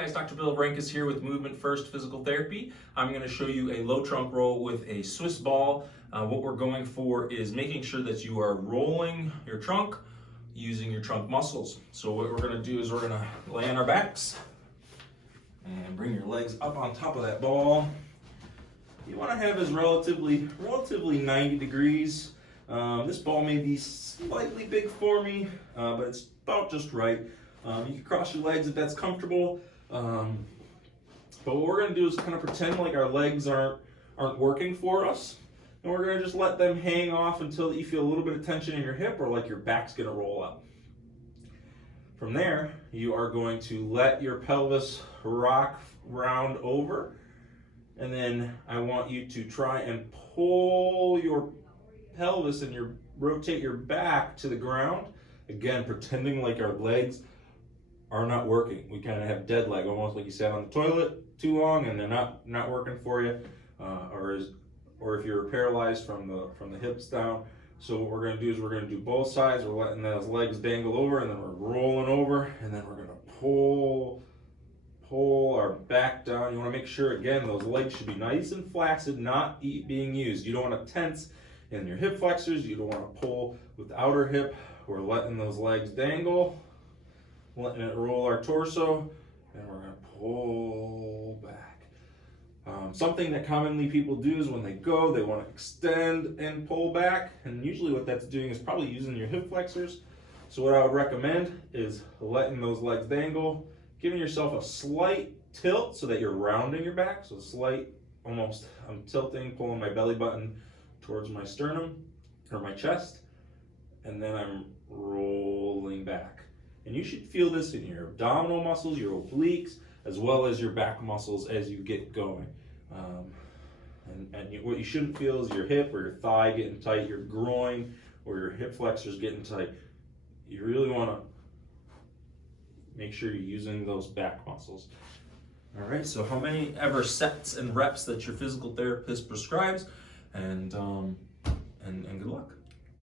guys, Dr. Bill Vrankus here with Movement First Physical Therapy. I'm going to show you a low trunk roll with a Swiss ball. What we're going for is making sure that you are rolling your trunk using your trunk muscles. So what we're going to do is we're going to lay on our backs and bring your legs up on top of that ball. You want to have is relatively 90 degrees. This ball may be slightly big for me, but it's about just right. You can cross your legs if that's comfortable. But what we're going to do is kind of pretend like our legs aren't working for us. And we're going to just let them hang off until you feel a little bit of tension in your hip or like your back's going to roll up. From there, you are going to let your pelvis rock round over. And then I want you to try and pull your pelvis and rotate your back to the ground. Again, pretending like our legs are not working. We kind of have dead leg, almost like you sat on the toilet too long and they're not working for you, or if you're paralyzed from the hips down. So what we're going to do is we're going to do both sides. We're letting those legs dangle over, and then we're rolling over, and then we're going to pull our back down. You want to make sure, again, those legs should be nice and flaccid, not being used. You don't want to tense in your hip flexors. You don't want to pull with the outer hip. We're letting those legs dangle, letting it roll our torso, and we're going to pull back. Something that commonly people do is when they go, they want to extend and pull back, and usually what that's doing is probably using your hip flexors. So what I would recommend is letting those legs dangle, giving yourself a slight tilt so that you're rounding your back. So slight, almost, I'm tilting, pulling my belly button towards my sternum or my chest, and then I'm rolling back. And you should feel this in your abdominal muscles, your obliques, as well as your back muscles as you get going. What you shouldn't feel is your hip or your thigh getting tight, your groin or your hip flexors getting tight. You really want to make sure you're using those back muscles. All right, so how many ever sets and reps that your physical therapist prescribes, and good luck.